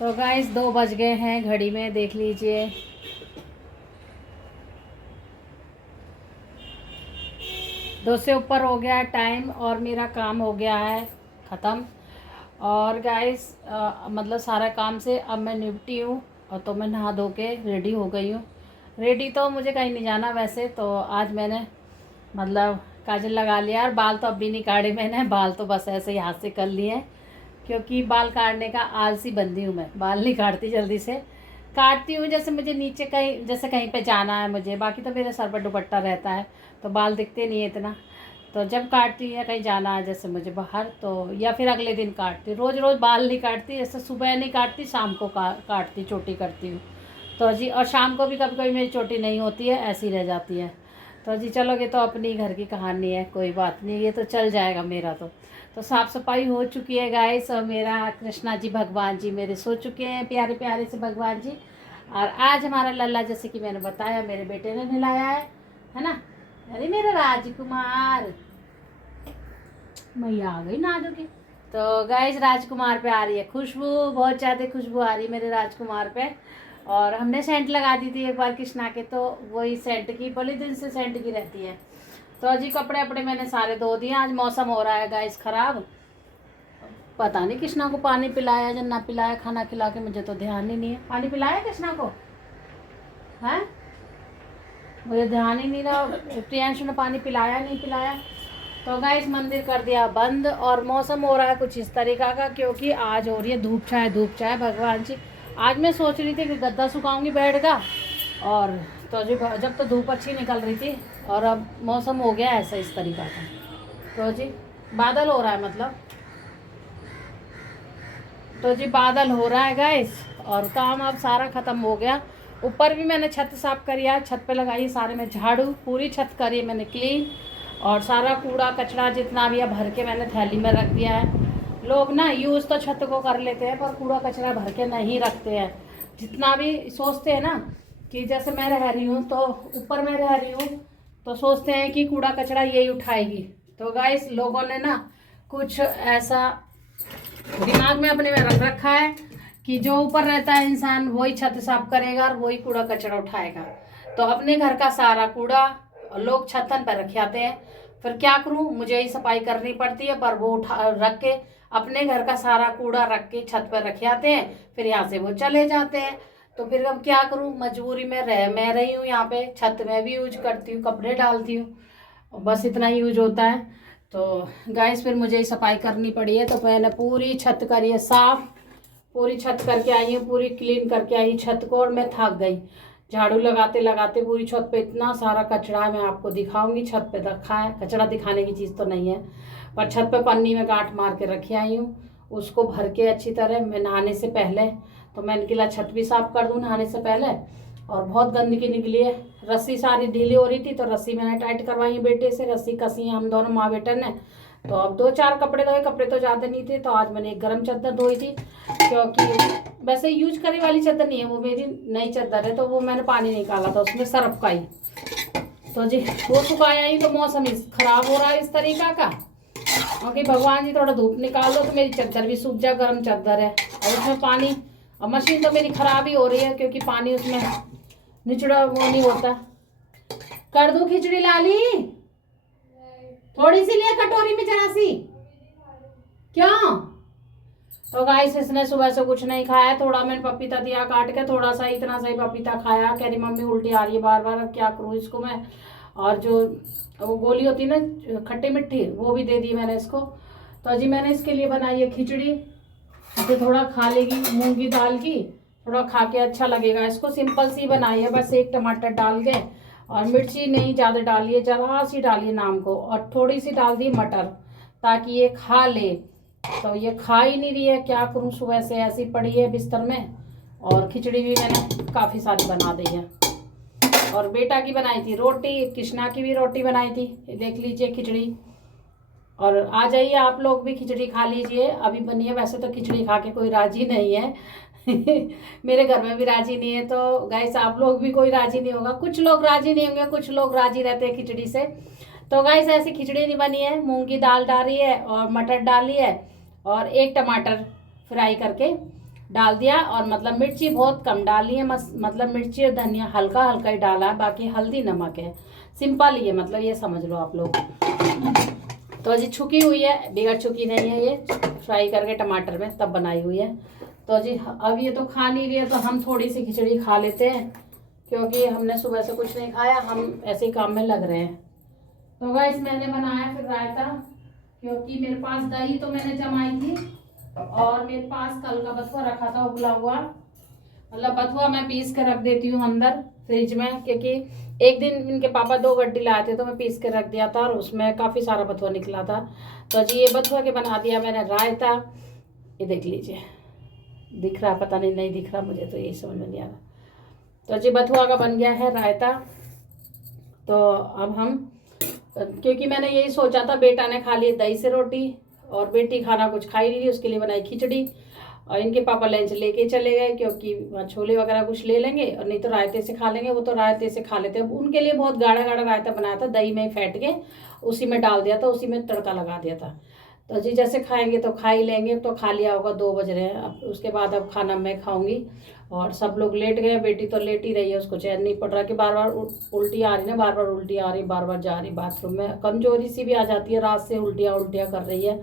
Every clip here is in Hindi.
तो गाइस 2 बज गए हैं घड़ी में, देख लीजिए। 2 से ऊपर हो गया है टाइम और मेरा काम हो गया है ख़त्म। और गाइस मतलब सारा काम से अब मैं निपटी हूँ और तो मैं नहा धो के रेडी हो गई हूँ। रेडी तो मुझे कहीं नहीं जाना वैसे तो। आज मैंने मतलब काजल लगा लिया और बाल तो अब भी नहीं काटे मैंने। बाल तो बस ऐसे ही हाथ से कर लिए हैं क्योंकि बाल काटने का आलसी बंदी हूँ मैं। बाल नहीं काटती जल्दी से। काटती हूँ जैसे मुझे नीचे कहीं, जैसे कहीं पे जाना है मुझे, बाकी तो मेरे सर पर दुपट्टा रहता है तो बाल दिखते नहीं है इतना। तो जब काटती हूँ या कहीं जाना है जैसे मुझे बाहर तो, या फिर अगले दिन काटती। रोज़ रोज़ बाल नहीं काटती, जैसे सुबह नहीं काटती शाम को काटती, चोटी करती हूँ तो जी। और शाम को भी कभी कभी मेरी चोटी नहीं होती है, ऐसी रह जाती है। तो जी चलो, ये तो अपनी घर की कहानी है, कोई बात नहीं, ये तो चल जाएगा मेरा तो साफ़ सफाई हो चुकी है गाइस। और मेरा कृष्णा जी भगवान जी मेरे सो चुके हैं, प्यारे प्यारे से भगवान जी। और आज हमारा लल्ला, जैसे कि मैंने बताया, मेरे बेटे ने नहलाया है ना। अरे मेरा राजकुमार, मैया आ गई ना दो के। तो गाइस राजकुमार पे आ रही है खुशबू, बहुत ज़्यादा खुशबू आ रही है मेरे राजकुमार पे। और हमने सेंट लगा दी थी एक बार कृष्णा के, तो वही सेंट की बड़ी दिन से सेंट की रहती है। तो अजी कपड़े अपड़े मैंने सारे धो दिए। आज मौसम हो रहा है गाइस ख़राब, पता नहीं कृष्णा को पानी पिलाया या ना पिलाया, खाना खिला के मुझे तो ध्यान ही नहीं है। पानी पिलाया कृष्णा को है, मुझे ध्यान ही नहीं रहा। प्रियांशु ने पानी पिलाया नहीं पिलाया। तो गाइस मंदिर कर दिया बंद और मौसम हो रहा है कुछ इस तरीका का, क्योंकि आज हो रही है धूप छाया भगवान जी। आज मैं सोच रही थी कि गद्दा सुखाऊंगी बेड का, और तो जब तो धूप अच्छी निकल रही थी और अब मौसम हो गया ऐसा इस तरीका का। तो जी बादल हो रहा है, मतलब तो जी बादल हो रहा है गाइस। और काम अब सारा ख़त्म हो गया। ऊपर भी मैंने छत साफ़ करी है, छत पे लगाई सारे में झाड़ू, पूरी छत करी मैंने क्लीन। और सारा कूड़ा कचरा जितना भी है भर के मैंने थैली में रख दिया है। लोग ना यूज़ तो छत को कर लेते हैं पर कूड़ा कचरा भर के नहीं रखते हैं। जितना भी सोचते हैं ना कि जैसे मैं रह रही हूँ तो ऊपर मैं रह रही हूँ तो सोचते हैं कि कूड़ा कचरा यही उठाएगी। तो गाइस लोगों ने ना कुछ ऐसा दिमाग में अपने में रख रखा है कि जो ऊपर रहता है इंसान वही छत साफ करेगा और वही कूड़ा कचरा उठाएगा। तो अपने घर का सारा कूड़ा लोग छतन पर रख आते हैं। फिर क्या करूं, मुझे ही सफाई करनी पड़ती है, पर वो उठा रख के अपने घर का सारा कूड़ा रख के छत पर रख आते हैं, फिर यहाँ से वो चले जाते हैं। तो फिर अब क्या करूं, मजबूरी में मैं रही हूँ यहाँ पे। छत में भी यूज करती हूँ, कपड़े डालती हूँ, बस इतना ही यूज होता है। तो गाइस फिर मुझे ही सफाई करनी पड़ी है। तो मैंने पूरी छत करी है साफ, पूरी छत करके आई हूँ, पूरी क्लीन करके आई छत को। और मैं थक गई झाड़ू लगाते लगाते। पूरी छत पे इतना सारा कचरा है, मैं आपको दिखाऊंगी। छत पे रखा है कचरा, दिखाने की चीज़ तो नहीं है, पर छत पे पन्नी में गांठ मार के रखी आई हूँ। उसको भर के अच्छी तरह मैं नहाने से पहले, तो मैंने कहा छत भी साफ कर दूँ नहाने से पहले। और बहुत गंदगी निकली है, रस्सी सारी ढीली हो रही थी तो रस्सी मैंने टाइट करवाई है बेटे से, रस्सी कसी है हम दोनों माँ बेटे ने। तो अब 2-4 कपड़े धोए, कपड़े तो ज़्यादा नहीं थे। तो आज मैंने एक गर्म चादर धोई थी, क्योंकि वैसे यूज करी वाली चादर नहीं है वो, मेरी नई चादर है। तो वो मैंने पानी निकाला था उसमें सर्फ का ही। तो जी वो सुखाया ही। तो मौसम खराब हो रहा है इस तरीका का, क्योंकि भगवान जी थोड़ा धूप निकाल दो तो मेरी चादर भी सूख जाए, गर्म चादर है। और उसमें पानी, और मशीन तो मेरी खराब ही हो रही है क्योंकि पानी उसमें निचड़ा वो नहीं होता। कर दूं खिचड़ी लाली, थोड़ी सी लिया कटोरी में जरा सी, क्यों? तो गाइस इसने सुबह से कुछ नहीं खाया। थोड़ा मैंने पपीता दिया काट के, थोड़ा सा इतना सा ही पपीता खाया। कह रही मम्मी उल्टी आ रही है बार बार, अब क्या करूँ इसको मैं। और जो वो गोली होती है ना खट्टी मिट्टी, वो भी दे दी मैंने इसको। तो अजी मैंने इसके लिए बनाई है खिचड़ी, इसे थोड़ा खा लेगी मूंगी दाल की, थोड़ा खा के अच्छा लगेगा इसको। सिंपल सी बनाई है, बस एक टमाटर डाल के, और मिर्ची नहीं ज़्यादा डाली है, जरा सी डाली है नाम को, और थोड़ी सी डाल दी मटर ताकि ये खा ले। तो ये खा ही नहीं रही है, क्या करूँ, सुबह से ऐसी पड़ी है बिस्तर में। और खिचड़ी भी मैंने काफ़ी सारी बना दी है। और बेटा की बनाई थी रोटी, कृष्णा की भी रोटी बनाई थी, देख लीजिए खिचड़ी। और आ जाइए आप लोग भी खिचड़ी खा लीजिए, अभी बनी है। वैसे तो खिचड़ी खा के कोई राजी नहीं है मेरे घर में भी राजी नहीं है। तो गाइस आप लोग भी कोई राजी नहीं होगा, कुछ लोग राजी नहीं होंगे, कुछ लोग राजी रहते हैं खिचड़ी से। तो गाइस ऐसी खिचड़ी नहीं बनी है, मूंग की दाल डाली है और मटर डाली है और एक टमाटर फ्राई करके डाल दिया। और मतलब मिर्ची बहुत कम डाली है, मतलब मिर्ची और धनिया हल्का हल्का ही डाला है, बाकी हल्दी नमक है, सिंपल ही है, मतलब ये समझ लो आप लोग। तो जी छुकी हुई है, बिगड़ चुकी नहीं है, ये फ्राई करके टमाटर में तब बनाई हुई है। तो जी अब ये तो खा नहीं रही है, तो हम थोड़ी सी खिचड़ी खा लेते हैं, क्योंकि हमने सुबह से कुछ नहीं खाया, हम ऐसे ही काम में लग रहे हैं। तो गाइस मैंने बनाया फिर रायता, क्योंकि मेरे पास दही तो मैंने जमाई थी, और मेरे पास कल का बथुआ रखा था उबला हुआ, मतलब बथुआ मैं पीस के रख देती हूँ अंदर फ्रिज में, क्योंकि एक दिन इनके पापा 2 गड्डी लाए थे तो मैं पीस के रख दिया था, और उसमें काफ़ी सारा बथुआ निकला था। तो जी ये बथुआ के बना दिया मैंने रायता, ये देख लीजिए, दिख रहा पता नहीं, नहीं दिख रहा मुझे तो यही समझ में नहीं आ रहा। तो जी बथुआ का बन गया है रायता। तो अब हम, क्योंकि मैंने यही सोचा था, बेटा ने खा ली दही से रोटी और बेटी खाना कुछ खाई नहीं थी, उसके लिए बनाई खिचड़ी, और इनके पापा लंच लेके चले गए, क्योंकि वहाँ छोले वगैरह कुछ ले लेंगे, और नहीं तो रायते से खा लेंगे, वो तो रायते से खा लेते हैं। उनके लिए बहुत गाढ़ा गाढ़ा रायता बनाया था, दही में फेंट के उसी में डाल दिया था, उसी में तड़का लगा दिया था। तो जी जैसे खाएंगे तो खा ही लेंगे, तो खा लिया होगा, 2 बज रहे हैं अब, उसके बाद अब खाना मैं खाऊंगी। और सब लोग लेट गए, बेटी तो लेट ही रही है, उसको चैन नहीं पड़ रहा कि बार बार उल्टी आ रही ना, बार बार उल्टी आ रही, बार बार जा रही बाथरूम में, कमजोरी सी भी आ जाती है, रात से उल्टियाँ उल्टियाँ कर रही है।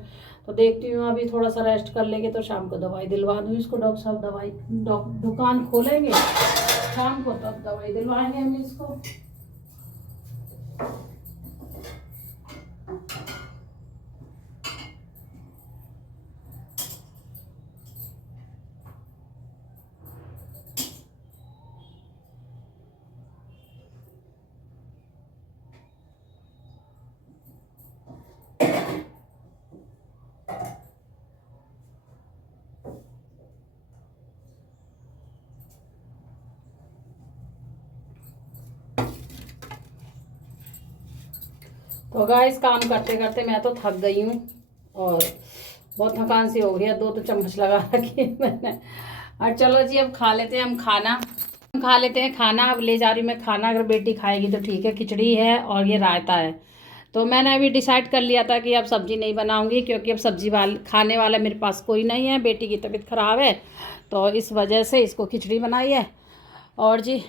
तो देखती हूँ अभी थोड़ा सा रेस्ट कर लेंगे, तो शाम को दवाई दिलवा दूँ इसको, डॉक्टर साहब दवाई दुकान खोलेंगे शाम को, तब दवाई दिलवाएंगे हम इसको। तो गाइस काम करते करते मैं तो थक गई हूँ, और बहुत थकान सी हो गई है, 2 तो चम्मच लगा रखी है मैंने। और चलो जी अब खा लेते हैं हम खाना, हम खा लेते हैं खाना। अब ले जा रही मैं खाना, अगर बेटी खाएगी तो ठीक है, खिचड़ी है और ये रायता है। तो मैंने अभी डिसाइड कर लिया था कि अब सब्ज़ी नहीं बनाऊंगी, क्योंकि अब सब्ज़ी खाने वाला मेरे पास कोई नहीं है, बेटी की तबीयत ख़राब है, तो इस वजह से इसको खिचड़ी बनाई है। और जी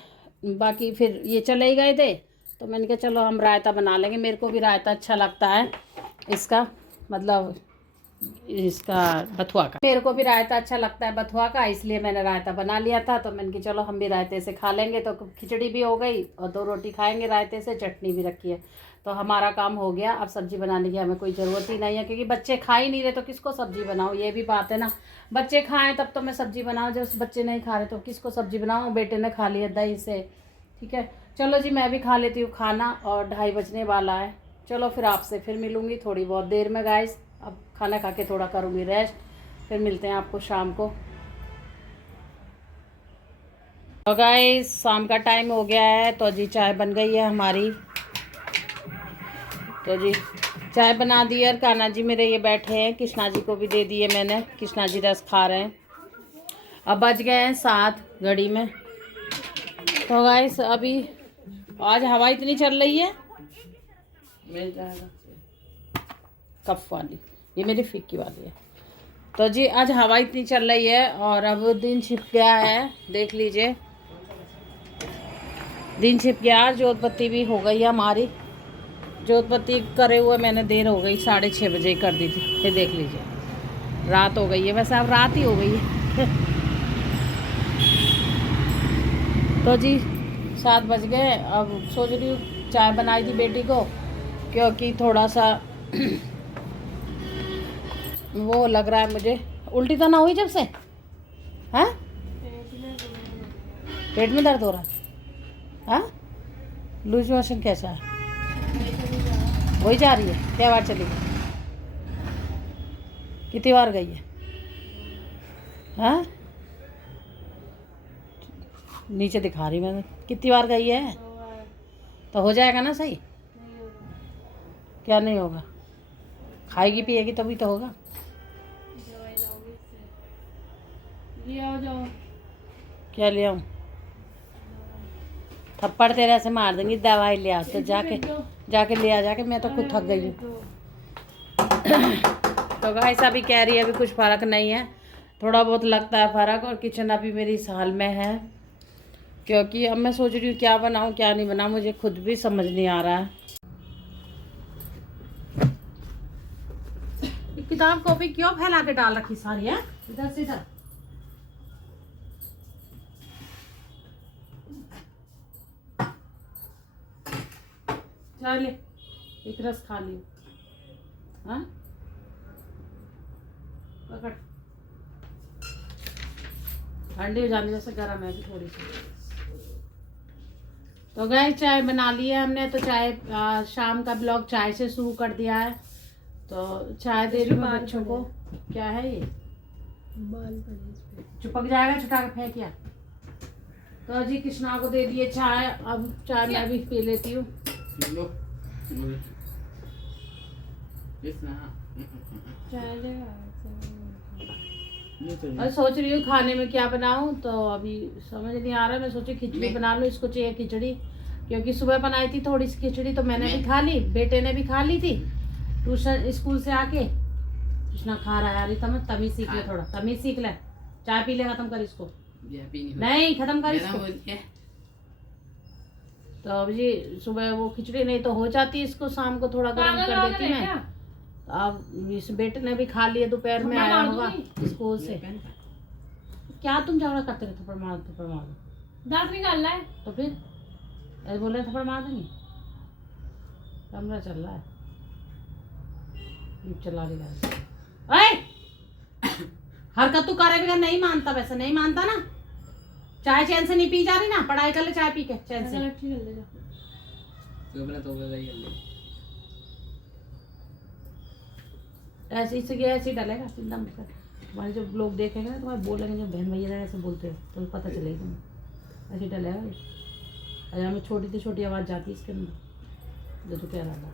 बाकी फिर ये चले ही गए थे, तो मैंने कहा चलो हम रायता बना लेंगे, मेरे को भी रायता अच्छा लगता है इसका, मतलब इसका बथुआ का, मेरे को भी रायता अच्छा लगता है बथुआ का, इसलिए मैंने रायता बना लिया था। तो मैंने कहा चलो हम भी रायते से खा लेंगे, तो खिचड़ी भी हो गई और 2 रोटी खाएंगे रायते से, चटनी भी रखी है, तो हमारा काम हो गया। अब सब्ज़ी बनाने की हमें कोई ज़रूरत ही नहीं है, क्योंकि बच्चे खा ही नहीं रहे, तो किसको सब्ज़ी बनाओ, ये भी बात है ना, बच्चे खाएँ तब तो मैं सब्ज़ी बनाऊँ, जब बच्चे नहीं खा रहे तो किसको सब्ज़ी बनाऊँ। बेटे ने खा लिया दही से, ठीक है। चलो जी मैं भी खा लेती हूँ खाना, और 2:30 बजने वाला है। चलो फिर आपसे फिर मिलूँगी थोड़ी बहुत देर में गाइस, अब खाना खा के थोड़ा करूँगी रेस्ट, फिर मिलते हैं आपको शाम को। तो गाइस शाम का टाइम हो गया है, तो जी चाय बन गई है हमारी, तो जी चाय बना दी, और कान्हा जी मेरे ये बैठे हैं, कृष्णा जी को भी दे दिए मैंने, कृष्णा जी रस खा रहे हैं। अब बज गए हैं 7 घड़ी में। तो गाइस अभी आज हवा इतनी चल रही है, कफ वाली, ये मेरी फिक्की वाली है। तो जी आज हवा इतनी चल रही है, और अब दिन छिप गया है, देख लीजिए दिन छिप गया, जोत बत्ती भी हो गई है हमारी, जोत बत्ती करे हुए मैंने देर हो गई, 6:30 बजे कर दी थी, फिर देख लीजिए रात हो गई है, वैसे अब रात ही हो गई है। तो जी 7 बज गए, अब सोच रही हूँ चाय बनाई थी बेटी को, क्योंकि थोड़ा सा वो लग रहा है मुझे, उल्टी तो ना हुई जब से, हाँ पेट में दर्द हो रहा है, हाँ लूज मोशन कैसा है, वही जा रही है, क्या बार चली गई, कितनी बार गई है, हाँ नीचे दिखा रही मैंने, कितनी बार गई है, तो हो जाएगा ना सही, क्या नहीं होगा, खाएगी पिएगी तभी तो होगा। क्या ले आऊँ, थप्पड़ तेरे ऐसे मार देंगी, दवाई ले आ, तो जाके ले आ, जाके मैं तो खुद थक गई हूँ। तो गाइस अभी कह रही है अभी कुछ फ़र्क नहीं है, थोड़ा बहुत लगता है फ़र्क। और किचन अभी मेरी इस हाल में है, क्योंकि अब मैं सोच रही हूँ क्या बनाऊँ क्या नहीं बनाऊँ, मुझे खुद भी समझ नहीं आ रहा है। किताब कॉपी क्यों फैला के डाल रखी सारी है इधर से इधर। चले एक रस खा लियो। हाँ पकड़, ठंडी हो जाने जैसे गर्म है थोड़ी सी। तो गए चाय बना ली है हमने, तो चाय शाम का ब्लॉग चाय से शुरू कर दिया है। तो चाय दे रही हूँ बच्चों को। क्या है ये, बाल चिपक जाएगा, छुटा के फेंक किया। तो अजी कृष्णा को दे दिए चाय, अब चाय मैं भी पी लेती हूँ। और सोच रही हूँ खाने में क्या बनाऊँ, तो अभी समझ नहीं आ रहा। मैं सोची खिचड़ी बना लूँ, इसको चाहिए खिचड़ी, क्योंकि सुबह बनाई थी थोड़ी सी खिचड़ी, तो मैंने भी खा ली, बेटे ने भी खा ली थी ट्यूशन स्कूल से आके। कृष्णा खा रहा है, यार तमीज सीख ले, थोड़ा तमीज सीख ले। चाय पी ले, खत्म कर इसको। नहीं खत्म कर इसको। तो अब जी सुबह वो खिचड़ी नहीं तो हो जाती, इसको शाम को थोड़ा गर्म कर देती मैं। अब इस बेटे ने भी खा लिया, दोपहर में आया होगा स्कूल से। क्या तुम झगड़ा करते रहे, थप्पड़ मार दांत निकाल रहा है तो फिर ऐसे बोल रहे थप्पड़ मार देंगे। कैमरा चल रहा है, चला रही है। हरकत तू करे बिना नहीं मानता, वैसे नहीं मानता ना। चाय चैन से नहीं पी जा रही ना, पढ़ाई कर ले चाय पी के चैन से। ऐसे ही ऐसे ही डलेगा, चिंता मत कर। तुम्हारे जब लोग देखेंगे ना तुम्हारे बोलेंगे, जब बहन भैया ऐसे बोलते हो तो पता चलेगा तुम्हें, ऐसे डलेगा। अरे में छोटी से छोटी आवाज़ जाती है इसके अंदर, जो तो कह रहा था।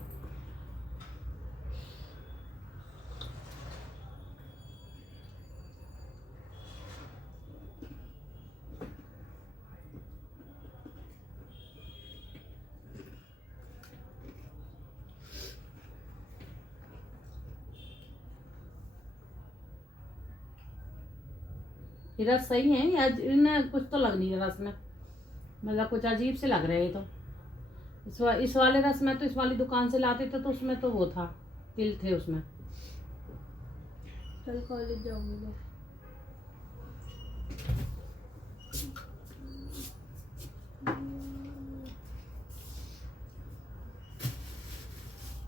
ये रस सही है या इनमें कुछ तो लग नहीं है रस में, मतलब कुछ अजीब से लग रहे हैं। तो इस वाले रस में तो इस वाली दुकान से लाते थे, तो उसमें तो वो था, तिल थे उसमें। कल कॉलेज जाऊंगी।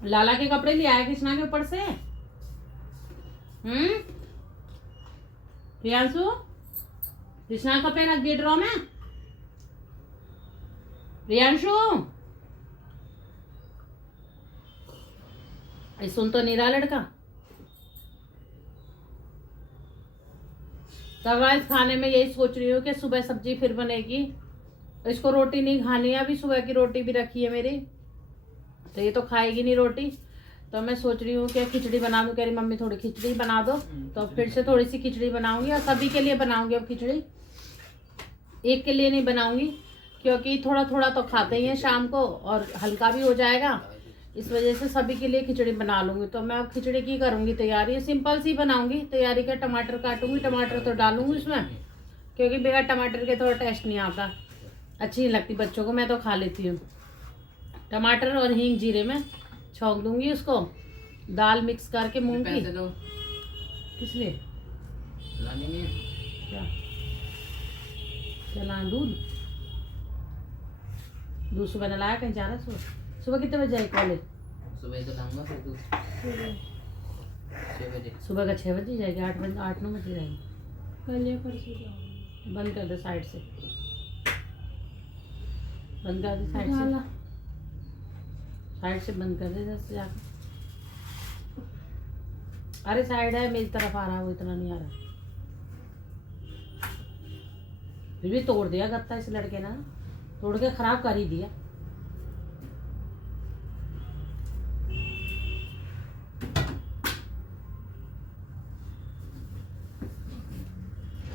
लाला के कपड़े ले आए कृष्णा के ऊपर से। प्रियांशु कृष्णा कपड़े रख दिए ड्रॉ में। प्रियांशु सुन तो नहीं रहा लड़का। तब आज खाने में यही सोच रही हूँ कि सुबह सब्जी फिर बनेगी, इसको रोटी नहीं खानी है। अभी सुबह की रोटी भी रखी है मेरी, तो ये तो खाएगी नहीं रोटी। तो मैं सोच रही हूँ कि खिचड़ी बना दूँ, कह रही मम्मी थोड़ी खिचड़ी बना दो। तो फिर से थोड़ी सी खिचड़ी बनाऊंगी, और सभी के लिए बनाऊंगी अब खिचड़ी, एक के लिए नहीं बनाऊंगी, क्योंकि थोड़ा थोड़ा तो खाते ही हैं शाम को, और हल्का भी हो जाएगा। इस वजह से सभी के लिए खिचड़ी बना लूँगी। तो मैं अब खिचड़ी की करूँगी तैयारी, सिंपल सी बनाऊँगी तैयारी का। टमाटर काटूँगी, टमाटर तो डालूँगी उसमें, क्योंकि बगैर टमाटर के थोड़ा टेस्ट नहीं आता, अच्छी नहीं लगती बच्चों को। मैं तो खा लेती हूँ। टमाटर और हींग जीरे में छौंक दूँगी उसको, दाल मिक्स करके मूंग की। किस लिए क्या चला? दूध सुबह न लाया, कहीं जा रहा है? सुबह कितने बजे जाए कॉलेज? सुबह तो लाऊंगा फिर दूध 6 बजे। सुबह का 6 बजे जाएगी, 8-9 बजे जाएगी। कल या परसों जाऊंगी। बंद कर दे साइड से, बंद कर दे साइड से, साइड से बंद कर दे जैसे जाकर। अरे साइड है, मेरी तरफ आ रहा है, वो इतना नहीं आ रहा। फिर भी तोड़ दिया गत्ता इस लड़के ने, तोड़ के खराब कर ही दिया।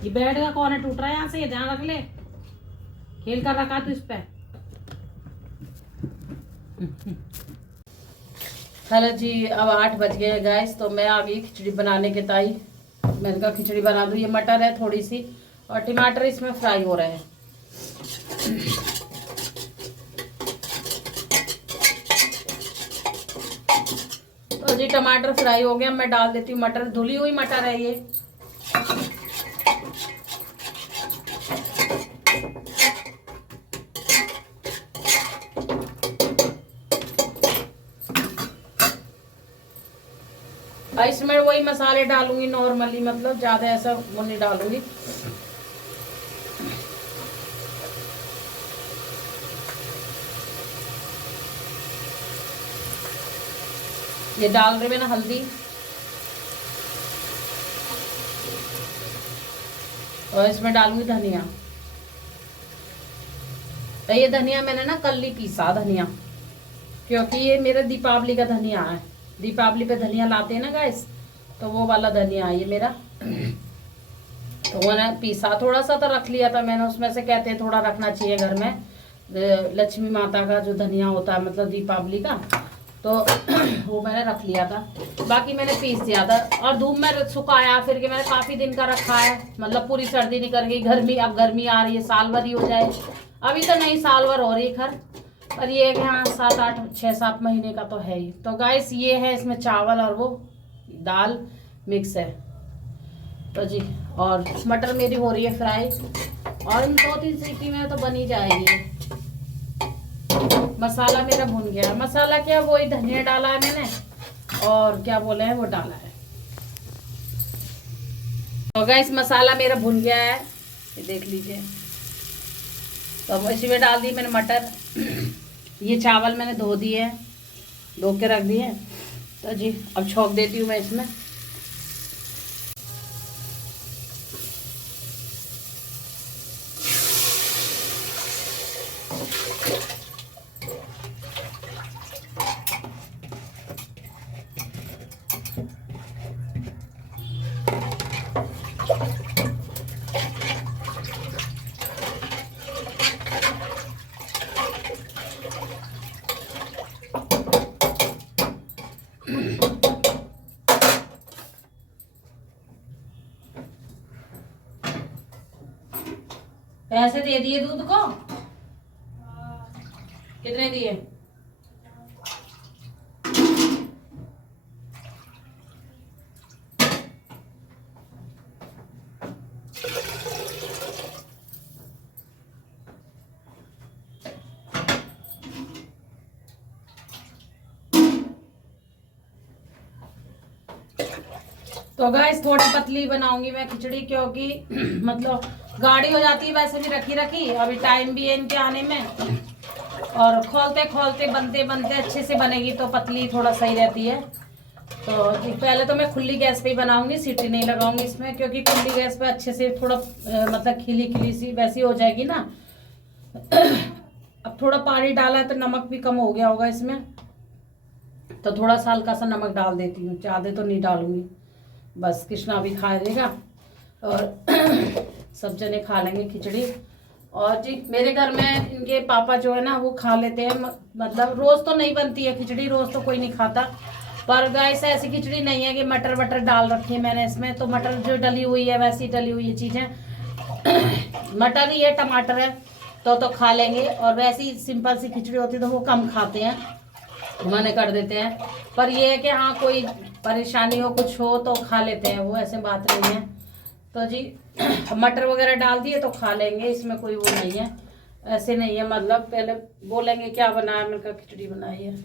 ये बेड का कौन है टूट रहा है यहाँ से, ध्यान रख ले, खेल कर रखा तू इस पे। हेलो जी, अब 8 बज गए गाइस, तो मैं आ गई खिचड़ी बनाने के ताई। मैंने कहा खिचड़ी बना दूँ। ये मटर है थोड़ी सी और टमाटर इसमें फ्राई हो रहे हैं। तो जी टमाटर फ्राई हो गया, मैं डाल देती हूँ मटर। धुली हुई मटर है ये। इसमें वही मसाले डालूंगी नॉर्मली, मतलब ज्यादा ऐसा वो नहीं डालूंगी। ये डाल रहे मैंने हल्दी, और इसमें डालूंगी धनिया। ये धनिया मैंने ना कल ही पीसा धनिया, क्योंकि ये मेरा दीपावली का धनिया है। दीपावली पे धनिया लाते हैं ना गाइस, तो वो वाला धनिया है ये मेरा। तो मैंने पीसा, थोड़ा सा तो रख लिया था मैंने। उसमें से कहते हैं थोड़ा रखना चाहिए घर में, लक्ष्मी माता का जो धनिया होता है, मतलब दीपावली का, तो वो मैंने रख लिया था। बाकी मैंने पीस दिया था और धूप में सुखाया, फिर के मैंने काफ़ी दिन का रखा है। मतलब पूरी सर्दी निकल गई, गर्मी, अब गर्मी आ रही है, साल भर ही हो जाए। अभी तो नहीं, साल भर हो रही है खैर, पर ये है कि हाँ 7-8-6-7 महीने का तो है ही। तो गाइस ये है, इसमें चावल और वो दाल मिक्स है। तो जी, और मटर मेरी हो रही है फ्राई, और 2-3 सीटी में तो बन ही जाएगी। मसाला मेरा भुन गया। मसाला क्या, वही धनिया डाला है मैंने, और क्या बोले हैं वो डाला है। तो गाइस मसाला मेरा भुन गया है, ये देख लीजिए। तो इसी में डाल दी मैंने मटर। ये चावल मैंने धो दिए, धो के रख दिए। तो जी अब छोंक देती हूँ मैं इसमें। पैसे दे दिए दूध को? कितने दिए? तो गाइस थोड़ी पतली बनाऊंगी मैं खिचड़ी, क्योंकि मतलब गाढ़ी हो जाती है वैसे भी रखी रखी। अभी टाइम भी है इनके आने में, और खोलते खोलते बनते बनते अच्छे से बनेगी तो पतली थोड़ा सही रहती है। तो पहले तो मैं खुली गैस पे ही बनाऊंगी, सीटी नहीं लगाऊंगी इसमें, क्योंकि खुली गैस पे अच्छे से थोड़ा मतलब खिली खिली सी वैसी हो जाएगी ना। अब थोड़ा पानी डाला है तो नमक भी कम हो गया होगा इसमें, तो थोड़ा सा हल्का सा नमक डाल देती हूँ, ज़्यादा तो नहीं डालूंगी। बस कृष्णा भी खा लेगा और सब जने खा लेंगे खिचड़ी। और जी मेरे घर में इनके पापा जो है ना वो खा लेते हैं, मतलब रोज़ तो नहीं बनती है खिचड़ी, रोज़ तो कोई नहीं खाता। पर गाइस ऐसी खिचड़ी नहीं है कि मटर वटर डाल रखी है मैंने इसमें। तो मटर जो डली हुई है वैसी डली हुई है चीज़ें। मटर ही है, टमाटर है, तो खा लेंगे। और वैसी सिंपल सी खिचड़ी होती तो वो कम खाते हैं, मना कर देते हैं। पर ये है कि हाँ कोई परेशानी हो, कुछ हो तो खा लेते हैं वो, ऐसे बात नहीं है। तो जी मटर वगैरह डाल दिए तो खा लेंगे, इसमें कोई वो नहीं है, ऐसे नहीं है। मतलब पहले बोलेंगे क्या बनाया, मैंने कहा खिचड़ी बनाई है।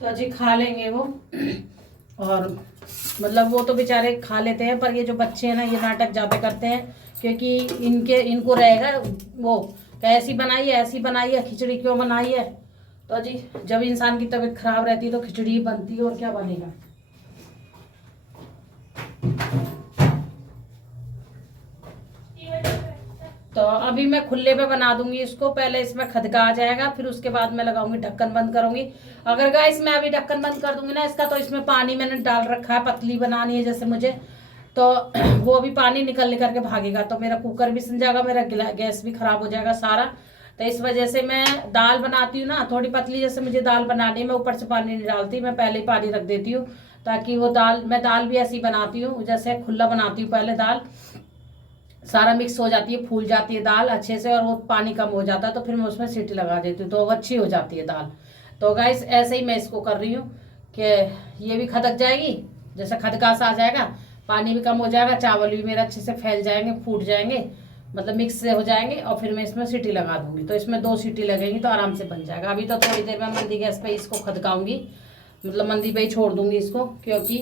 तो जी खा लेंगे वो। और मतलब वो तो बेचारे खा लेते हैं, पर ये जो बच्चे हैं ना ये नाटक ज़्यादा करते हैं, क्योंकि इनको रहेगा वो कैसी बनाई है, ऐसी बनाई है, खिचड़ी क्यों बनाई है। तो जी जब इंसान की तबीयत खराब रहती है तो खिचड़ी बनती है, और क्या बनेगा। तो अभी मैं खुले पे बना दूंगी इसको, पहले इसमें खदका आ जाएगा, फिर उसके बाद मैं लगाऊंगी ढक्कन बंद करूंगी। अगर गाइस मैं अभी ढक्कन बंद कर दूंगी ना इसका, तो इसमें पानी मैंने डाल रखा है, पतली बनानी है जैसे मुझे, तो वो भी पानी निकल निकल के भागेगा, तो मेरा कुकर भी सन जाएगा, मेरा गैस भी खराब हो जाएगा सारा। तो तो इस वजह से मैं दाल बनाती हूँ ना थोड़ी पतली, जैसे मुझे दाल बनानी, मैं ऊपर से पानी नहीं डालती, मैं पहले ही पानी रख देती हूँ ताकि वो दाल, मैं दाल भी ऐसी बनाती हूँ जैसे खुला बनाती हूँ, पहले दाल सारा मिक्स हो जाती है, फूल जाती है दाल अच्छे से और वो पानी कम हो जाता है, तो फिर मैं उसमें सीटी लगा देती हूँ तो वो अच्छी हो जाती है दाल। तो गाइस ऐसे ही मैं इसको कर रही हूँ कि ये भी खदक जाएगी, जैसे खदकास आ जाएगा, पानी भी कम हो जाएगा, चावल भी मेरे अच्छे से फैल जाएंगे, फूट जाएंगे, मतलब मिक्स से हो जाएंगे, और फिर मैं इसमें सीटी लगा दूंगी। तो इसमें 2 सीटी लगेंगी तो आराम से बन जाएगा। अभी तो थोड़ी देर में मंदी गैस पे इसको खदकाऊंगी, मतलब मंदी पे ही छोड़ दूंगी इसको, क्योंकि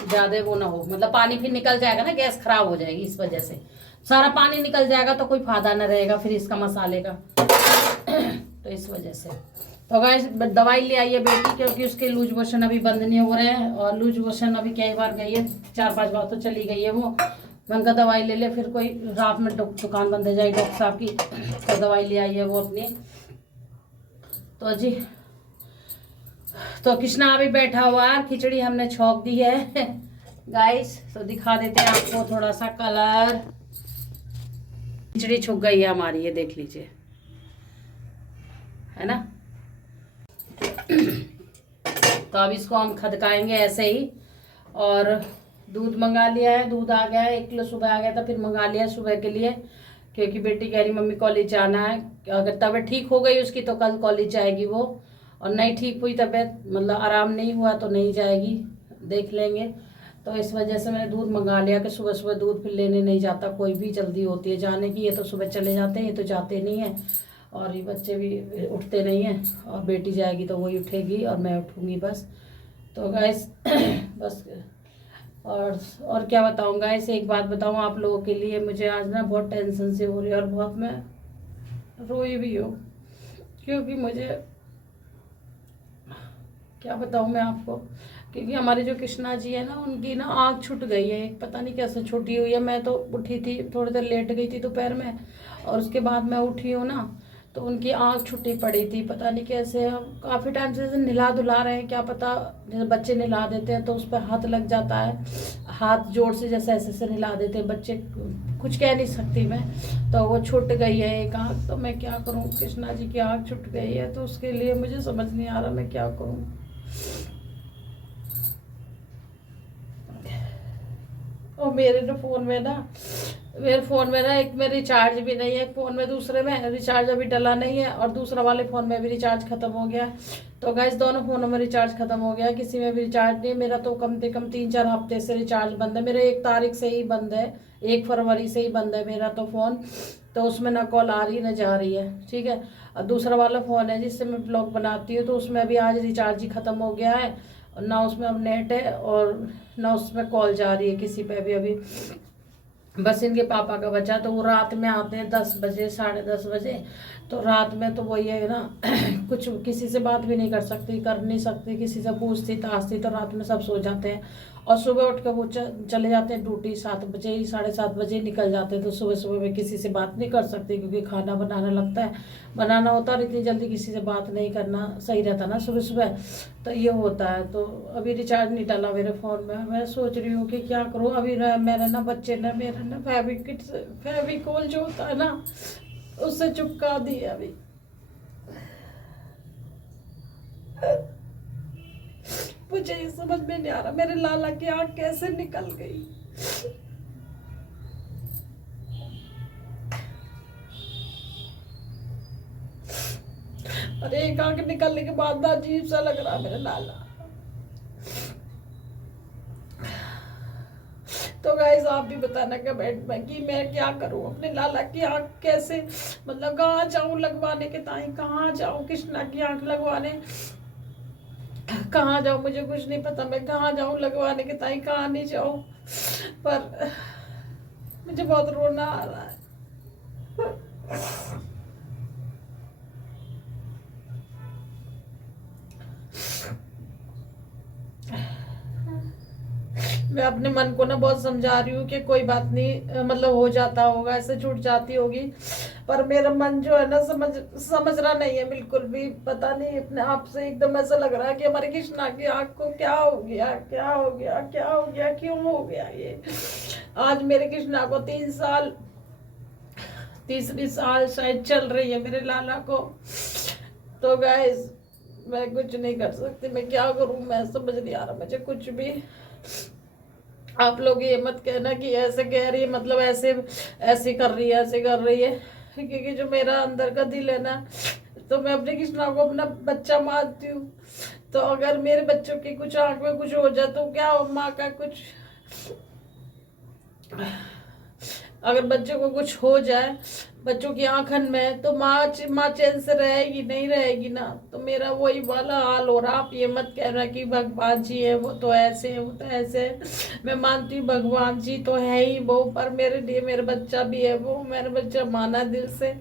ज़्यादा वो ना हो, मतलब पानी फिर निकल जाएगा ना, गैस खराब हो जाएगी, इस वजह से सारा पानी निकल जाएगा तो कोई फायदा ना रहेगा फिर इसका मसाले का। तो इस वजह से तो गाइस दवाई ले आई है बेटी, क्योंकि उसके लूज मोशन अभी बंद नहीं हो रहे हैं, और लूज मोशन अभी कई बार गई है, 4-5 बार तो चली गई है वो। मैं उनका दवाई ले ले, फिर कोई रात में दुकान बंद हो जाएगी डॉक्टर साहब की, तो दवाई ले आई है वो अपनी। तो जी तो कृष्णा अभी बैठा हुआ है, खिचड़ी हमने छोंक दी है गाइस, तो दिखा देते हैं आपको थोड़ा सा कलर। खिचड़ी छुक गई है हमारी, ये देख लीजिए, है ना। तो अब इसको हम खदकाएंगे ऐसे ही। और दूध मंगा लिया है, दूध आ गया है, 1 किलो सुबह आ गया था, फिर मंगा लिया सुबह के लिए, क्योंकि बेटी कह रही मम्मी कॉलेज जाना है, अगर तबीयत ठीक हो गई उसकी तो कल कॉलेज जाएगी वो, और नहीं ठीक हुई तबीयत, मतलब आराम नहीं हुआ तो नहीं जाएगी, देख लेंगे। तो इस वजह से मैंने दूध मंगा लिया कि सुबह सुबह दूध फिर लेने नहीं जाता, कोई भी जल्दी होती है जाने की, ये तो सुबह चले जाते हैं, ये तो जाते नहीं हैं, और ये बच्चे भी उठते नहीं हैं, और बेटी जाएगी तो वही उठेगी और मैं उठूँगी बस। तो गैस बस और क्या बताऊँ गाइस, एक बात बताऊँ आप लोगों के लिए, मुझे आज ना बहुत टेंशन से हो रही है और बहुत मैं रोई भी हूँ, क्योंकि मुझे क्या बताऊँ मैं आपको, क्योंकि हमारे जो कृष्णा जी है ना, उनकी ना आँख छूट गई है, पता नहीं कैसे छूटी हुई है। मैं तो उठी थी, थोड़ी देर लेट गई थी दोपहर में, और उसके बाद मैं उठी हूँ ना, तो उनकी आँख छुट्टी पड़ी थी, पता नहीं कैसे। हम काफ़ी टाइम से जैसे नहला धुला रहे हैं, क्या पता, जैसे बच्चे नहला देते हैं तो उस पर हाथ लग जाता है, हाथ जोर से जैसे ऐसे ऐसे नहला देते हैं बच्चे, कुछ कह नहीं सकती मैं, तो वो छूट गई है एक आँख। तो मैं क्या करूँ, कृष्णा जी की आँख छूट गई है, तो उसके लिए मुझे समझ नहीं आ रहा मैं क्या करूँ। और मेरे फ़ोन में ना एक में रिचार्ज भी नहीं है, एक फ़ोन में दूसरे में रिचार्ज अभी डला नहीं है, और दूसरा वाले फ़ोन में भी रिचार्ज ख़त्म हो गया है। तो गाइस दोनों फ़ोनों में रिचार्ज ख़त्म हो गया है, किसी में भी रिचार्ज नहीं। मेरा तो कम से कम 3-4 हफ्ते से रिचार्ज बंद है, मेरे 1 तारीख से ही बंद है, 1 फरवरी से ही बंद है मेरा तो फ़ोन। तो उसमें ना कॉल आ रही ना जा रही है, ठीक है। और दूसरा वाला फ़ोन है जिससे मैं ब्लॉग बनाती हूँ, तो उसमें अभी आज रिचार्ज ही ख़त्म हो गया है, ना उसमें अब नेट है और ना उसमें कॉल जा रही है किसी पे भी अभी। बस इनके पापा का बच्चा, तो वो रात में आते हैं 10 बजे 10:30 बजे, तो रात में तो वही है ना कुछ किसी से बात भी नहीं कर सकती, कर नहीं सकती, किसी से पूछती ताछती, तो रात में सब सो जाते हैं, और सुबह उठ कर वो चले जाते हैं ड्यूटी, 7 बजे ही 7:30 बजे निकल जाते हैं। तो सुबह सुबह मैं किसी से बात नहीं कर सकती, क्योंकि खाना बनाना लगता है, बनाना होता है, और इतनी जल्दी किसी से बात नहीं करना सही रहता ना सुबह सुबह, तो ये होता है। तो अभी रिचार्ज नहीं डाला मेरे फ़ोन में, मैं सोच रही हूँ कि क्या करूँ। अभी मेरे ना बच्चे ने मेरे ना फेविकोल जो होता है ना, उससे चिपका दी अभी। मुझे ये समझ में नहीं आ रहा मेरे लाला की आँख कैसे निकल गई। और एक आँख निकलने के बाद ना अजीब सा लग रहा मेरा लाला। तो गाइस आप भी बताना कमेंट में कि मैं क्या करूं, अपने लाला की आँख कैसे, मतलब कहाँ जाऊं लगवाने के ताई, कहाँ जाऊं कृष्णा की आँख लगवाने, कहाँ जाऊं मुझे कुछ नहीं पता, मैं कहाँ जाऊं लगवाने के ताई, कहाँ नहीं जाऊं, पर मुझे बहुत रोना आ रहा है। मैं अपने मन को ना बहुत समझा रही हूँ कि कोई बात नहीं, मतलब हो जाता होगा, ऐसे छूट जाती होगी, पर मेरा मन जो है ना समझ रहा नहीं है बिल्कुल भी। पता नहीं अपने आप से एकदम ऐसा लग रहा है कि हमारे कृष्णा की आँख को क्या हो गया, क्या हो गया, क्या हो गया, क्यों हो गया ये। आज मेरे कृष्णा को तीसरी साल शायद चल रही है मेरे लाला को। तो गाइस मैं कुछ नहीं कर सकती, मैं क्या करूं, मैं समझ नहीं आ रहा मुझे कुछ भी। आप लोग ये मत कहना कि ऐसे कह रही है मतलब ऐसे ऐसे कर रही है, ऐसे कर रही है, क्योंकि जो मेरा अंदर का दिल है ना, तो मैं अपने कृष्णा को अपना बच्चा मानती हूँ। तो अगर मेरे बच्चों की कुछ आंख में कुछ हो जाए तो क्या माँ का कुछ, अगर बच्चों को कुछ हो जाए बच्चों की आंखन में, तो माँ चैन से रहेगी नहीं रहेगी ना। तो मेरा वही वाला हाल हो रहा। आप ये मत कहना कि भगवान जी है वो तो ऐसे है वो तो ऐसे है। मैं मानती हूँ भगवान जी तो है ही वो, पर मेरे लिए मेरा बच्चा भी है वो, मैंने बच्चा माना दिल से,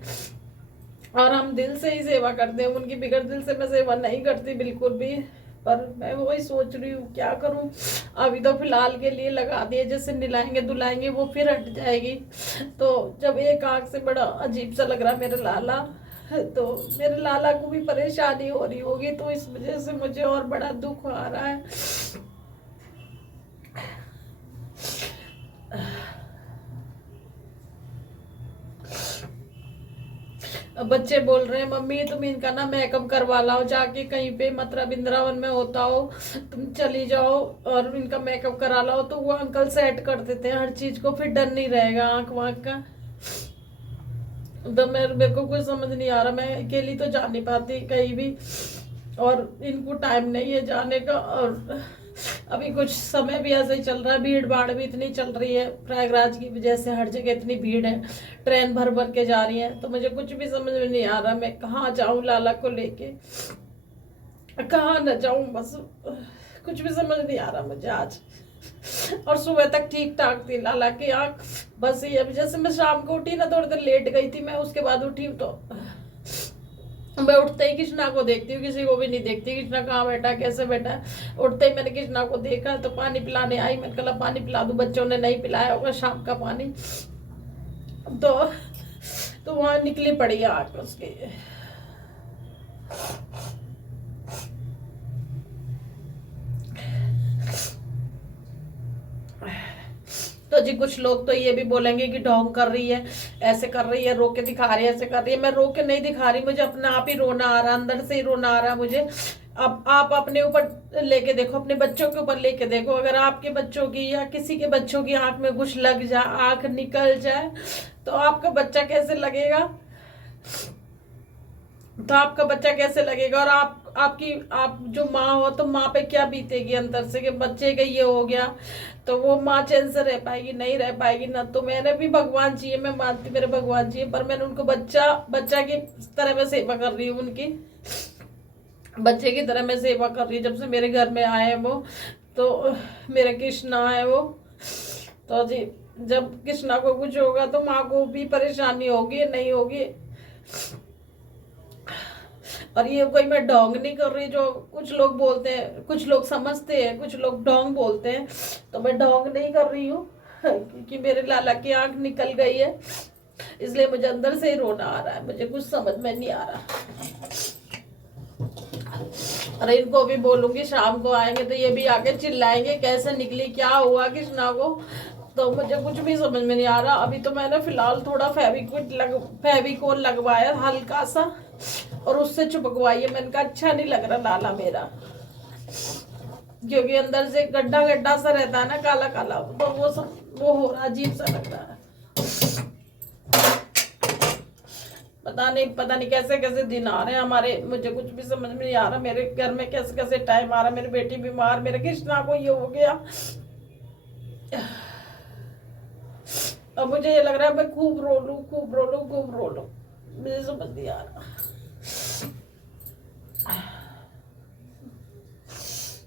और हम दिल से ही सेवा करते हैं उनकी, बिगड़ दिल से मैं सेवा नहीं करती बिल्कुल भी। पर मैं वही सोच रही हूँ क्या करूँ। अभी तो फिलहाल के लिए लगा दिए, जैसे निलाएंगे दुलाएंगे वो फिर हट जाएगी। तो जब एक आंख से बड़ा अजीब सा लग रहा मेरा लाला, तो मेरे लाला को भी परेशानी हो रही होगी, तो इस वजह से मुझे और बड़ा दुख आ रहा है। अब बच्चे बोल रहे हैं मम्मी तुम इनका ना मेकअप करवा लाओ जाके कहीं पे, मथुरा वृंदावन में होता हो, तुम चली जाओ और इनका मेकअप करा लाओ। तो वो अंकल सेट कर देते हैं हर चीज को, फिर डर नहीं रहेगा आंख वाँख का। तो मेरे को कुछ समझ नहीं आ रहा, मैं अकेली तो जा नहीं पाती कहीं भी, और इनको टाइम नहीं है जाने का। और अभी कुछ समय भी ऐसे ही चल रहा है, भीड़ भाड़ भी इतनी चल रही है प्रयागराज की वजह से, हर जगह इतनी भीड़ है, ट्रेन भर भर के जा रही है। तो मुझे कुछ भी समझ में नहीं आ रहा मैं कहाँ जाऊं लाला को लेके, कहाँ न जाऊं, बस कुछ भी समझ नहीं आ रहा मुझे आज। और सुबह तक ठीक ठाक थी लाला की आंख, बस ये अभी जैसे मैं शाम को उठी ना थोड़ी देर लेट गई थी मैं, उसके बाद उठी तो मैं उठते ही कृष्णा को देखती हूँ, किसी को भी नहीं देखती कृष्णा कहाँ बैठा कैसे बैठा। उठते ही मैंने कृष्णा को देखा तो पानी पिलाने आई, मैंने कहा पानी पिला दूं, बच्चों ने नहीं पिलाया होगा शाम का पानी। तो वहां निकली पड़ी आंख उसकी। तो जी कुछ लोग तो ये भी बोलेंगे कि ढोंग कर रही है, ऐसे कर रही है, रो के दिखा रही है, ऐसे कर रही है। मैं रो के नहीं दिखा रही, मुझे अपने आप ही रोना आ रहा, अंदर से ही रोना आ रहा मुझे। अब आप अपने ऊपर लेके देखो, अपने बच्चों के ऊपर लेके देखो, अगर आपके बच्चों की या किसी के बच्चों की आंख में कुछ लग जाए, आंख निकल जाए, तो आपका बच्चा कैसे लगेगा, तो आपका बच्चा कैसे लगेगा। और आप जो माँ हो तो माँ पे क्या बीतेगी अंदर से कि बच्चे का ये हो गया, तो वो माँ चैन से रह पाएगी नहीं रह पाएगी ना। तो मैंने भी भगवान जी है, मैं मानती मेरे भगवान जी है, पर मैंने उनको बच्चा की तरह मैं सेवा कर रही हूँ, उनकी बच्चे की तरह मैं सेवा कर रही हूँ। जब से मेरे घर में आए हैं वो, तो मेरा कृष्णा है वो, तो जी जब कृष्णा को कुछ होगा तो माँ को भी परेशानी होगी नहीं होगी। और ये कोई मैं ढोंग नहीं कर रही, जो कुछ लोग बोलते हैं, कुछ लोग समझते हैं, कुछ लोग ढोंग बोलते हैं, तो मैं ढोंग नहीं कर रही हूँ क्योंकि मेरे लाला की आंख निकल गई है, इसलिए मुझे अंदर से ही रोना आ रहा है, मुझे कुछ समझ में नहीं आ रहा। अरे इनको भी बोलूंगी शाम को आएंगे तो ये भी आके चिल्लाएंगे कैसे निकली क्या हुआ कृष्णा को, तो मुझे कुछ भी समझ में नहीं आ रहा। अभी तो मैंने फिलहाल थोड़ा फेविकोल लगवाया हल्का सा, और उससे चिपकवाई है। मैंने कहा अच्छा नहीं लग रहा लाला मेरा, क्योंकि अंदर से गड्ढा गड्ढा सा रहता है ना काला काला, तो वो सब वो हो रहा अजीब सा लग रहा है। पता नहीं कैसे कैसे दिन आ रहे हैं हमारे, मुझे कुछ भी समझ में नहीं आ रहा। मेरे घर में कैसे कैसे टाइम आ रहा है, मेरी बेटी बीमार, मेरे कृष्णा को ये हो गया। अब मुझे ये लग रहा है मैं खूब रो लूं, मुझे समझ नहीं आ रहा।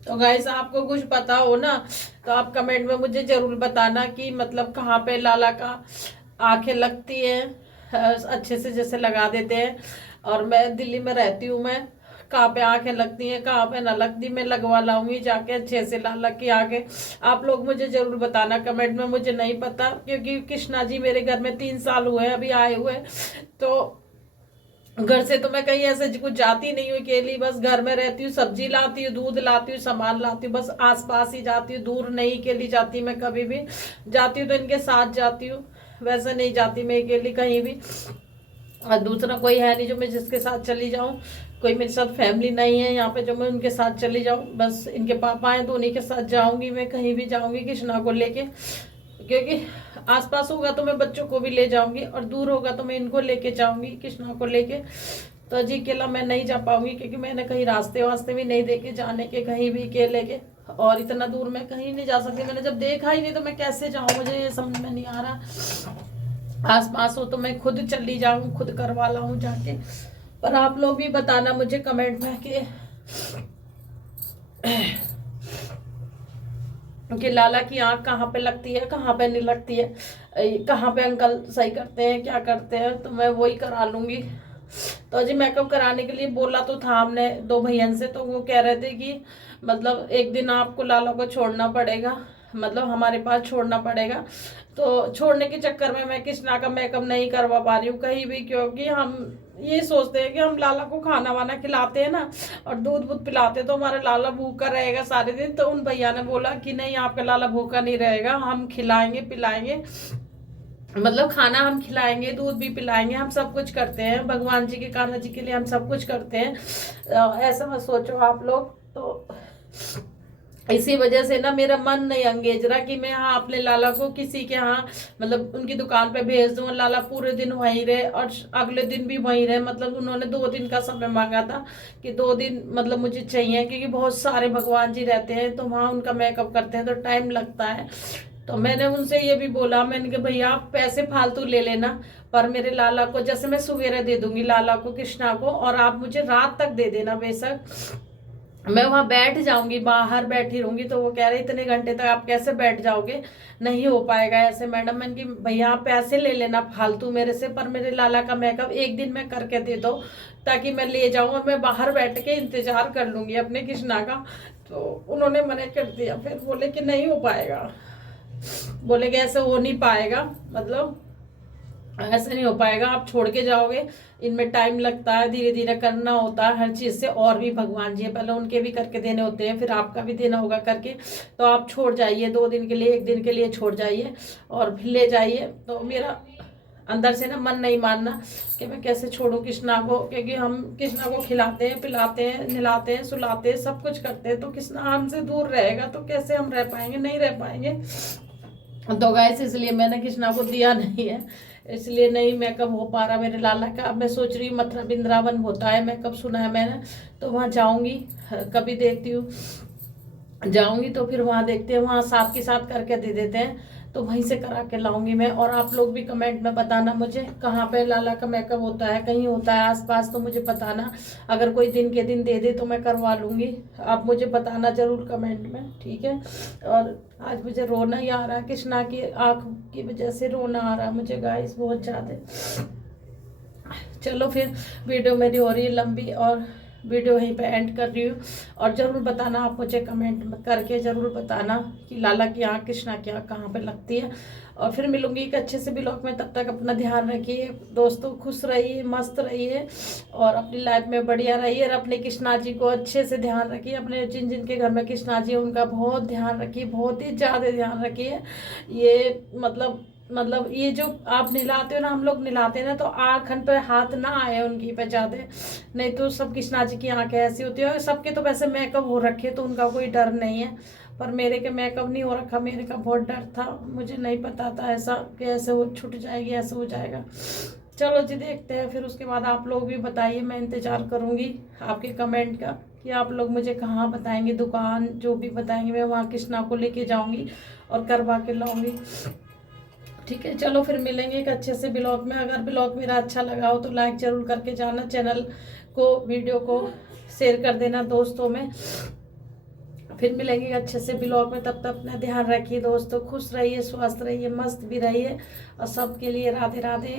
तो गाइस आपको कुछ पता हो ना तो आप कमेंट में मुझे जरूर बताना कि मतलब कहाँ पे लाला का आंखें लगती है, अच्छे से जैसे लगा देते हैं। और मैं दिल्ली में रहती हूँ, मैं कहाँ पे आंखें लगती हैं कहाँ पे ना लगती, मैं लगवा लाऊंगी जाके अच्छे से लाला की आंखें। आप लोग मुझे जरूर बताना कमेंट में, मुझे नहीं पता क्योंकि कृष्णा जी मेरे घर में 3 साल हुए अभी आए हुए, तो घर से तो मैं कहीं ऐसे कुछ जाती नहीं हूँ अकेली, बस घर में रहती हूँ, सब्जी लाती हूँ, दूध लाती हूँ, सामान लाती हूँ, बस आसपास ही जाती हूँ, दूर नहीं अकेली जाती मैं, कभी भी जाती हूँ तो इनके साथ जाती हूँ। वैसे नहीं जाती मैं अकेली कहीं भी, और दूसरा कोई है नहीं जो मैं जिसके साथ चली जाऊँ, कोई मेरे साथ फैमिली नहीं है यहाँ पे जो मैं उनके साथ चली जाऊँ। बस इनके पापा हैं तो उन्हीं के साथ जाऊँगी मैं, कहीं भी जाऊँगी कृष्णा को लेके, क्योंकि आसपास होगा तो मैं बच्चों को भी ले जाऊँगी और दूर होगा तो मैं इनको लेके जाऊँगी कृष्णा को लेके। तो अजी अकेला मैं नहीं जा पाऊँगी, क्योंकि मैंने कहीं रास्ते वास्ते भी नहीं देखे जाने के कहीं भी अकेले के, और इतना दूर मैं कहीं नहीं जा सकती। मैंने जब देखा ही नहीं तो मैं कैसे जाऊँ, मुझे ये समझ में नहीं आ रहा। आस पास हो तो मैं खुद चली जाऊँ, खुद करवा लाऊँ जाके। पर आप लोग भी बताना मुझे कमेंट में कि लाला की आँख कहाँ पे लगती है, कहाँ पे नहीं लगती है, कहाँ पे अंकल सही करते हैं, क्या करते हैं, तो मैं वही करा लूँगी। तो जी मेकअप कराने के लिए बोला तो था हमने 2 भैया से, तो वो कह रहे थे कि मतलब एक दिन आपको लाला को छोड़ना पड़ेगा, मतलब हमारे पास छोड़ना पड़ेगा। तो छोड़ने के चक्कर में मैं कृष्णा का मेकअप नहीं करवा पा रही हूँ कहीं भी, क्योंकि हम ये सोचते हैं कि हम लाला को खाना वाना खिलाते हैं ना और दूध वूध पिलाते हैं तो हमारा लाला भूखा रहेगा सारे दिन। तो उन भैया ने बोला कि नहीं, आपका लाला भूखा नहीं रहेगा, हम खिलाएंगे पिलाएंगे, मतलब खाना हम खिलाएंगे, दूध भी पिलाएंगे, हम सब कुछ करते हैं भगवान जी के, कान्हा जी के लिए हम सब कुछ करते हैं। ऐसा मत सोचो आप लोग। तो इसी वजह से ना मेरा मन नहीं अंगेज रहा कि मैं हाँ अपने लाला को किसी के यहाँ मतलब उनकी दुकान पे भेज दूँ, लाला पूरे दिन वहीं रहे और अगले दिन भी वहीं रहे। मतलब उन्होंने 2 दिन का समय मांगा था कि 2 दिन मतलब मुझे चाहिए, क्योंकि बहुत सारे भगवान जी रहते हैं तो वहाँ उनका मेकअप करते हैं तो टाइम लगता है। तो मैंने उनसे ये भी बोला, मैंने कहा भैया आप पैसे फालतू ले लेना, पर मेरे लाला को जैसे मैं सवेरे दे दूंगी लाला को कृष्णा को, और आप मुझे रात तक दे देना, बेशक मैं वहां बैठ जाऊंगी, बाहर बैठी रहूंगी। तो वो कह रहे इतने घंटे तक आप कैसे बैठ जाओगे, नहीं हो पाएगा ऐसे मैडम। मैंने कि भैया आप पैसे ले लेना फालतू मेरे से, पर मेरे लाला का मेकअप एक दिन में करके दे दो ताकि मैं ले जाऊं और मैं बाहर बैठ के इंतजार कर लूंगी अपने कृष्णा का। तो उन्होंने मना कर दिया, फिर बोले कि नहीं हो पाएगा, बोले कि ऐसे हो नहीं पाएगा, मतलब ऐसे नहीं हो पाएगा, आप छोड़ के जाओगे, इनमें टाइम लगता है, धीरे धीरे करना होता है हर चीज़ से। और भी भगवान जी है, पहले उनके भी करके देने होते हैं, फिर आपका भी देना होगा करके। तो आप छोड़ जाइए 2 दिन के लिए, 1 दिन के लिए छोड़ जाइए और फिर ले जाइए। तो मेरा अंदर से ना मन नहीं मानना कि मैं कैसे छोड़ूं कृष्णा को, क्योंकि हम कृष्णा को खिलाते हैं, पिलाते हैं, नहलाते हैं, सुलाते हैं, सब कुछ करते हैं। तो कृष्णा हमसे दूर रहेगा तो कैसे हम रह पाएंगे, नहीं रह पाएंगे। तो गाइस इसलिए मैंने कृष्णा को दिया नहीं है, इसलिए नहीं मेकअप हो पा रहा मेरे लाला का। अब मैं सोच रही हूँ मथुरा वृंदावन होता है मेकअप, सुना है मैंने, तो वहाँ जाऊँगी, कभी देखती हूँ, जाऊँगी तो फिर वहाँ देखते हैं, वहाँ साथ के साथ करके दे देते हैं, तो वहीं से करा के लाऊंगी मैं। और आप लोग भी कमेंट में बताना मुझे कहाँ पे लाला का मेकअप होता है, कहीं होता है आसपास तो मुझे बताना। अगर कोई दिन के दिन दे दे तो मैं करवा लूँगी, आप मुझे बताना ज़रूर कमेंट में, ठीक है। और आज मुझे रोना ही आ रहा है, कृष्णा की आँख की वजह से रोना आ रहा है मुझे गाइस बहुत ज़्यादा। चलो फिर वीडियो मेरी हो रही है लंबी और वीडियो यहीं पे एंड कर रही हूँ। और ज़रूर बताना आप मुझे कमेंट करके ज़रूर बताना कि लाला की आँख कृष्णा की आँख कहाँ पे लगती है। और फिर मिलूंगी एक अच्छे से ब्लॉग में, तब तक अपना ध्यान रखिए दोस्तों, खुश रहिए, मस्त रहिए और अपनी लाइफ में बढ़िया रहिए। और अपने कृष्णा जी को अच्छे से ध्यान रखिए, अपने जिन जिन के घर में कृष्णा जी उनका बहुत ध्यान रखिए, बहुत ही ज़्यादा ध्यान रखिए। ये मतलब ये जो आप नहलाते हो ना, हम लोग नहलाते हैं ना, तो आँखन पे हाथ ना आए उनकी पे ज़्यादा, नहीं तो सब कृष्णा जी की आँखें ऐसी होती है। सबके तो वैसे मेकअप हो रखे तो उनका कोई डर नहीं है, पर मेरे के मेकअप नहीं हो रखा, मेरे का बहुत डर था, मुझे नहीं पता था ऐसा कि ऐसे वो छूट जाएगी, ऐसे हो जाएगा। चलो जी देखते हैं, फिर उसके बाद आप लोग भी बताइए, मैं इंतज़ार करूँगी आपके कमेंट का कि आप लोग मुझे कहाँ बताएंगे, दुकान जो भी बताएंगे मैं वहाँ कृष्णा को लेके जाऊँगी और करवा के लाऊँगी, ठीक है। चलो फिर मिलेंगे एक अच्छे से ब्लॉग में। अगर ब्लॉग मेरा अच्छा लगा हो तो लाइक ज़रूर करके जाना, चैनल को, वीडियो को शेयर कर देना दोस्तों में। फिर मिलेंगे अच्छे से ब्लॉग में, तब तक अपना ध्यान रखिए दोस्तों, खुश रहिए, स्वस्थ रहिए, मस्त भी रहिए और सबके लिए राधे राधे।